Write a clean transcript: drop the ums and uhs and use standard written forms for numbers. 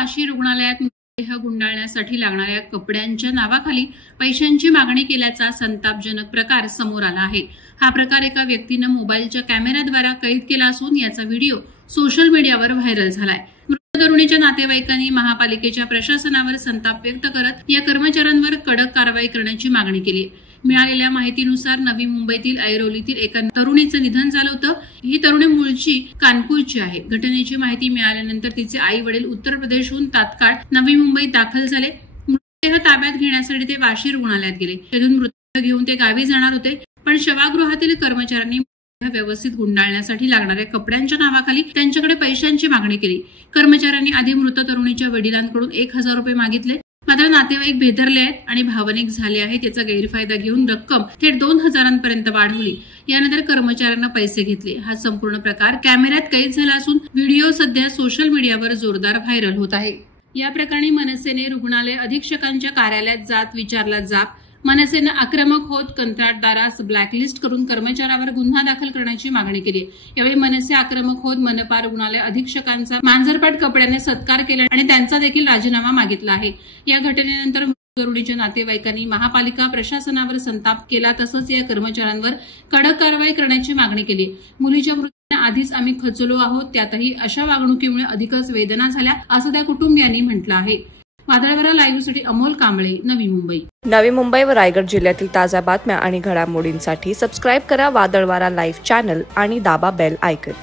वाशी रुग्णालयात देह गुंडाळण्यासाठी लागणाऱ्या कपड्यांच्या नावाखाली पैशांची मागणी केल्याचा संतापजनक प्रकार समोर आला आहे। हा प्रकार एका व्यक्तीने मोबाईलच्या कॅमेऱ्याद्वारे कैद केला असून याचा व्हिडिओ सोशल मीडियावर व्हायरल झालाय। मृत तरुणीच्या नातेवाईकांनी महापालिकेच्या प्रशासनावर संताप व्यक्त करत या कर्मचाऱ्यांवर कडक कारवाई करण्याची मागणी केली। मिळालेल्या माहितीनुसार नवी मुंबईतील ऐरोलीतील एका तरुणीचं निधन झालं होतं। ही तरुणी मूळची कानपूरची आहे। घटनेची माहिती मिळाल्यानंतर तिचे आई वडील उत्तर प्रदेशहून तात्काळ नवी मुंबईत दाखल झाले। मृतदेह ताब्यात घेण्यासाठी ते वाशी रुग्णालयात गेले। तेथून मृतदेह घेऊन ते गावी जाणार होते, पण शवागृहातील कर्मचाऱ्यांनी व्यवस्थित गुंडाळण्यासाठी लागणाऱ्या कपड्यांच्या नावाखाली त्यांच्याकडे पैशांची मागणी केली। कर्मचाऱ्यांनी आधी मृत तरुणीच्या वडिलांकडून 1000 रुपये मागितले, मात्र नातेवाईक भेदरले आहेत आणि भावनिक झाले आहेत। याचा गैरफायदा घेऊन रक्कम थेट 2000 पर्यंत वाढवली। यानंतर कर्मचाऱ्यांना पैसे घेतले। हा संपूर्ण प्रकार कॅमेऱ्यात कैद झाला असून व्हिडिओ सध्या सोशल मीडियावर जोरदार व्हायरल होत आहे। या प्रकरणी मनसेने रुग्णालय अधीक्षकांच्या कार्यालयात जात विचारला जाब। मनसेने आक्रमक होत कंत्राटदारास ब्लॅकलिस्ट करून कर्मचाऱ्यावर गुन्हा दाखल करण्याची मागणी केली। यावेळी मनसे आक्रमक होत मनपा रुग्णालय अधीक्षकांचा मांजरपाट कपड्याने सत्कार केला आणि त्यांचा देखील राजीनामा मागितला आहे। या घटनेनंतर तरुणीच्या नातेवाईकांनी महापालिका प्रशासनावर संताप केला, तसंच या कर्मचाऱ्यांवर कडक कारवाई करण्याची मागणी केली। मुलीच्या मृत्यूने आधीच आम्ही खचलो आहोत, त्यातही अशा वागणुकीमुळे अधिकच वेदना झाल्या, असं त्या कुटुंबियांनी म्हटलं आहे। वादळवारा लाईव्हसाठी अमोल कांबळे, नवी मुंबई। नवी मुंबई व रायगड जिल्ह्यातील ताज्या बातम्या आणि घडामोडींसाठी सबस्क्राईब करा वादळवारा लाईव्ह चॅनल आणि दाबा बेल आयकॉन।